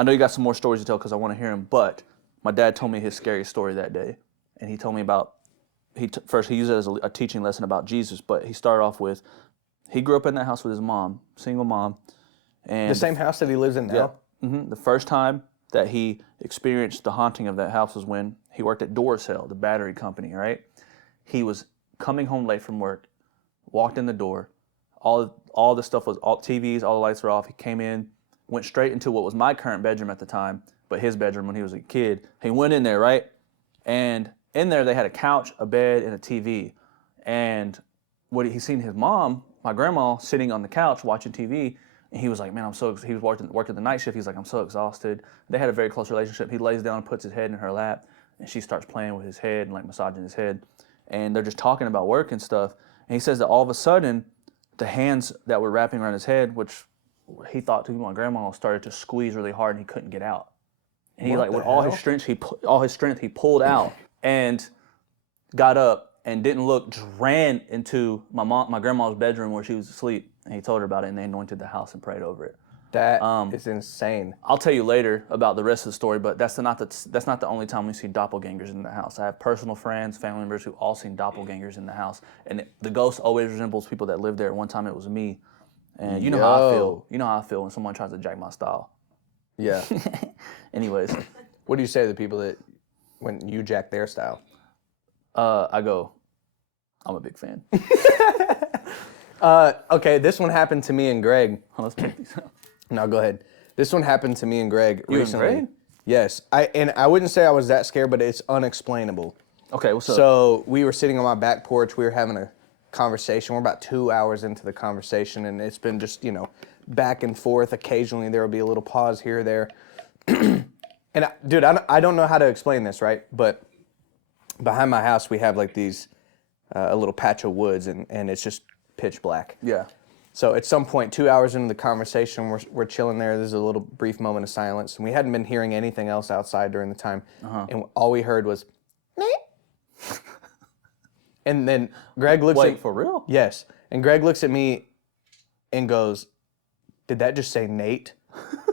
I know you got some more stories to tell because I want to hear them, but my dad told me his scariest story that day. And he told me about, first he used it as a teaching lesson about Jesus, but he started off with, he grew up in that house with his mom, single mom. And the same house that he lives in now? Yeah. The first time that he experienced the haunting of that house was when he worked at Duracell, the battery company, right? He was coming home late from work, walked in the door, all the stuff was, all TVs, all the lights were off. He came in, went straight into what was my current bedroom at the time, but his bedroom when he was a kid. He went in there, right? And in there they had a couch, a bed, and a TV. And he seen his mom, my grandma, sitting on the couch watching TV, and he was like, man, he was working the night shift. He's like, I'm so exhausted. They had a very close relationship. He lays down and puts his head in her lap, and she starts playing with his head and like massaging his head. And they're just talking about work and stuff. And he says that all of a sudden, the hands that were wrapping around his head, which he thought to my grandma, started to squeeze really hard, and he couldn't get out. And he with all his strength, he pulled out and got up and didn't look, just ran into my grandma's bedroom where she was asleep. And he told her about it, and they anointed the house and prayed over it. That is insane. I'll tell you later about the rest of the story, but that's not the only time we see doppelgangers in the house. I have personal friends, family members who all seen doppelgangers in the house, and the ghost always resembles people that lived there. One time it was me, and you know how I feel. You know how I feel when someone tries to jack my style. Yeah. Anyways, what do you say to the people that when you jack their style? I go, I'm a big fan. Okay, this one happened to me and Greg. Let's check these out. No, go ahead. This one happened to me and Greg recently. And Greg? Yes. I wouldn't say I was that scared, but it's unexplainable. Okay, what's up? So we were sitting on my back porch. We were having a conversation. We're about 2 hours into the conversation, and it's been just, back and forth. Occasionally there will be a little pause here or there. And dude, I don't know how to explain this, right? But behind my house, we have like these, a little patch of woods, and it's just pitch black. Yeah. So at some point, 2 hours into the conversation, we're chilling there. There's a little brief moment of silence, and we hadn't been hearing anything else outside during the time. And all we heard was, Nate. And then Greg looks Wait, for real? Yes. And Greg looks at me and goes, did that just say Nate?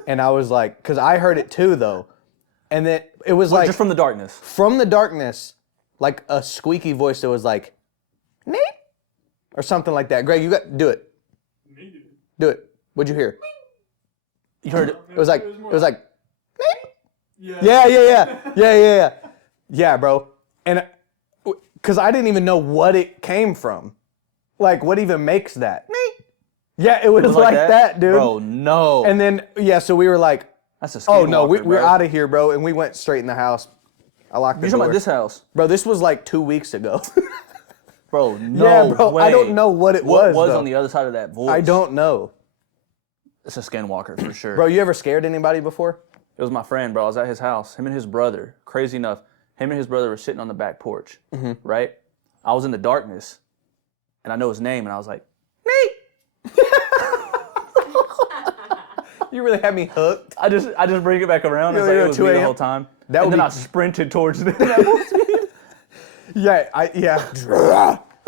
And I was like, because I heard it too, though. And then it was like... Just from the darkness? From the darkness, like a squeaky voice that was like, Nate? Or something like that. Greg, you got... Do it. Do it. What'd you hear? You heard it? It was like, Nate? Yeah. Yeah, bro. And because I didn't even know what it came from. Like, what even makes that? Nate? Yeah, it was like that, dude. Bro, no. And then, so we were like, that's a skinwalker, no, we're out of here, bro. And we went straight in the house. I locked the door. You're talking about this house? Bro, this was like 2 weeks ago. Bro, no Yeah, bro, way. I don't know what it was. What was though. on the other side of that voice? I don't know. It's a skinwalker for sure. Bro, you ever scared anybody before? It was my friend, bro. I was at his house. Him and his brother, crazy enough, him and his brother were sitting on the back porch, right? I was in the darkness, and I know his name, and I was like, Nate! You really had me hooked. I just bring it back around. It's like it was me the whole time. And then I sprinted towards them. Yeah,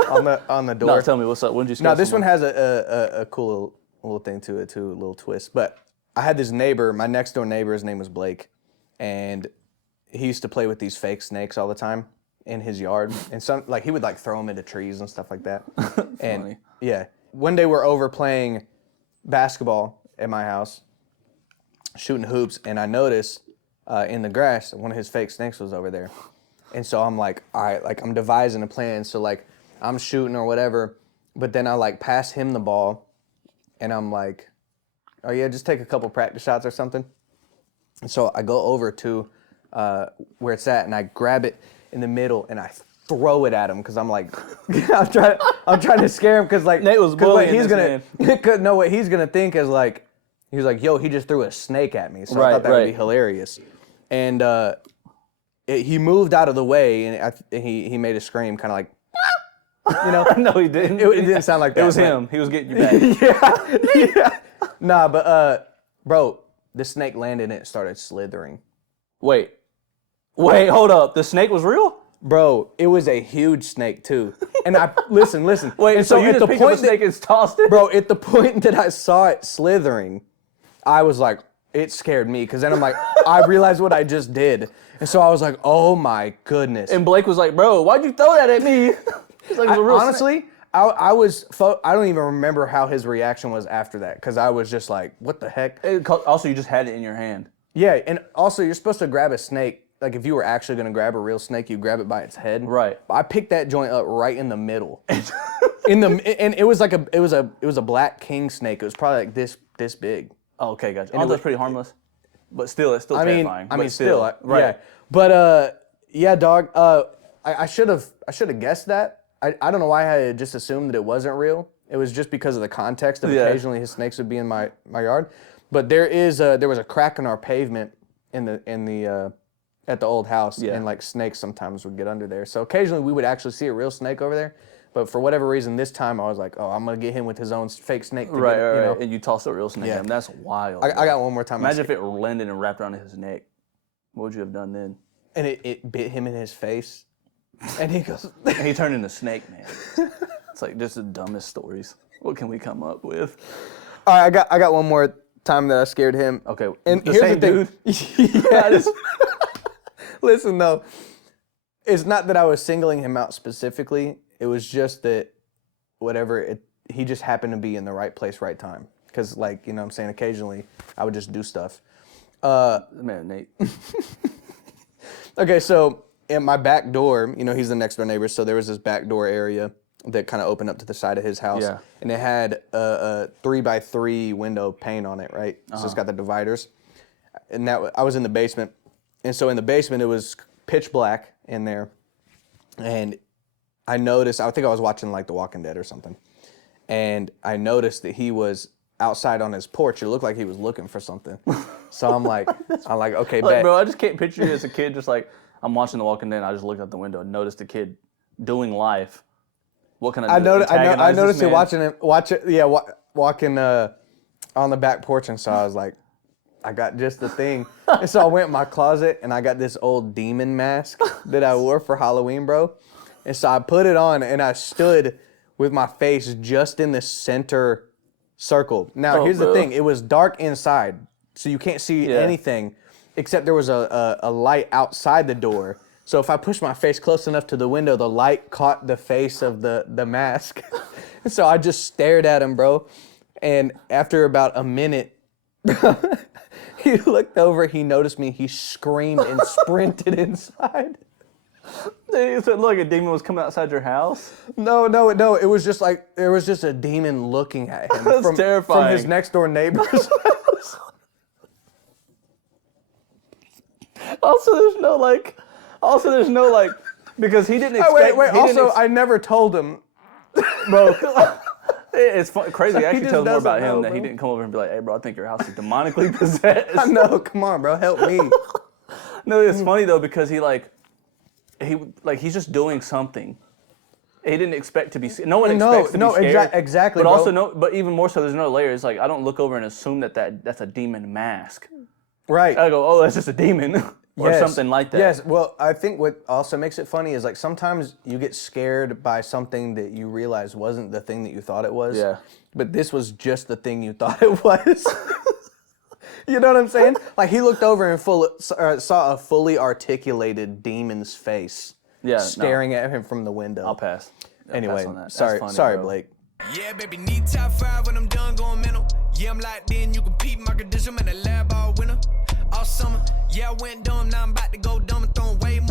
on the door. No, tell me, what's up? When did you scare No, this someone? one has a cool little thing to it too, a little twist. But I had this neighbor, my next door neighbor, his name was Blake, and he used to play with these fake snakes all the time in his yard. And he would throw them into trees and stuff like that. And Funny. yeah, one day we're over playing basketball at my house, shooting hoops, and I noticed in the grass one of his fake snakes was over there. And so I'm like, all right, I'm devising a plan. So I'm shooting or whatever, but then I pass him the ball, and I'm like, oh yeah, just take a couple practice shots or something. And so I go over to where it's at, and I grab it in the middle, and I throw it at him because I'm like, I'm trying to scare him because Nate was bullying this man. What he's gonna think is he was like, yo, he just threw a snake at me. So I thought that would be hilarious. And he moved out of the way, and he made a scream, kind of like, No, he didn't. It didn't sound like that. It was him. He was getting you back. Yeah. Nah, but bro, the snake landed and it started slithering. Wait, hold up. The snake was real? Bro, it was a huge snake too. And listen. Wait, and so you just picked up a snake and tossed it? Bro, at the point that I saw it slithering, I was like, it scared me because then I'm like, I realized what I just did. And so I was like, oh my goodness. And Blake was like, bro, why'd you throw that at me? He's like, it was a real honestly, I don't even remember how his reaction was after that because I was just like, what the heck? Also, you just had it in your hand. Yeah, and also you're supposed to grab a snake. Like if you were actually going to grab a real snake, you grab it by its head. Right. I picked that joint up right in the middle. And it was like it was a black king snake. It was probably like this big. Oh, okay, gotcha. And it was pretty harmless. But still, it's still terrifying. I mean, still, right. Yeah. But yeah, dog. I should have guessed that. I don't know why I had just assumed that it wasn't real. It was just because of the context of occasionally his snakes would be in my yard. But there was a crack in our pavement in the at the old house, and like snakes sometimes would get under there. So occasionally we would actually see a real snake over there. But for whatever reason, this time I was like, oh, I'm gonna get him with his own fake snake. Right. And you tossed a real snake at him. That's wild. I got one more time. Imagine if it landed and wrapped around his neck. What would you have done then? And it bit him in his face. And he goes... and he turned into Snake Man. It's like just the dumbest stories. What can we come up with? All right, I got one more time that I scared him. Okay. And the here's same the thing. dude? Yeah. Listen, though. It's not that I was singling him out specifically. It was just that he just happened to be in the right place, right time. Because, like, you know what I'm saying, occasionally I would just do stuff. Man, Nate. Okay, so in my back door, you know, he's the next door neighbor, so there was this back door area that kind of opened up to the side of his house. Yeah. And it had a 3x3 window pane on it, right? So it's got the dividers. And I was in the basement. And so in the basement, it was pitch black in there. And I noticed, I think I was watching like The Walking Dead or something. And I noticed that he was outside on his porch. It looked like he was looking for something. So I'm like, okay, bet. Bro, I just can't picture you as a kid just like, I'm watching The Walking Dead and I just looked out the window and noticed a kid doing life. What can I do? I noticed you walking on the back porch, and so I was like, I got just the thing. And so I went in my closet and I got this old demon mask that I wore for Halloween, bro. And so I put it on and I stood with my face just in the center circle. Now, here's the thing. It was dark inside, so you can't see anything, except there was a light outside the door. So if I pushed my face close enough to the window, the light caught the face of the mask. And so I just stared at him, bro. And after about a minute, he looked over, he noticed me, he screamed and sprinted inside. It looked like a demon was coming outside your house? No. It was just like, there was just a demon looking at him. That's terrifying. From his next door neighbor's house. Also, there's no like, because he didn't expect. I never told him. Bro, it's crazy. I actually just tell more doesn't about him know, that he bro. didn't come over and be like, hey, bro, I think your house is demonically possessed. I know, come on, bro, help me. No, it's funny though because he's just doing something. He didn't expect to be. No one expects to be scared. Exactly. But bro. but even more so, there's another layer. It's like I don't look over and assume that's a demon mask. Right. I go, oh, that's just a demon. Or something like that. Yes, well, I think what also makes it funny is like sometimes you get scared by something that you realize wasn't the thing that you thought it was. Yeah. But this was just the thing you thought it was. You know what I'm saying? Like he looked over and saw a fully articulated demon's face staring at him from the window. I'll pass. Anyway, on that. sorry, Bro. Blake. Yeah, baby, need top 5 when I'm done going mental. Yeah, I'm locked in, you can peep my condition in the lab all winter. All summer, yeah, I went dumb, now I'm about to go dumb and throwing way more.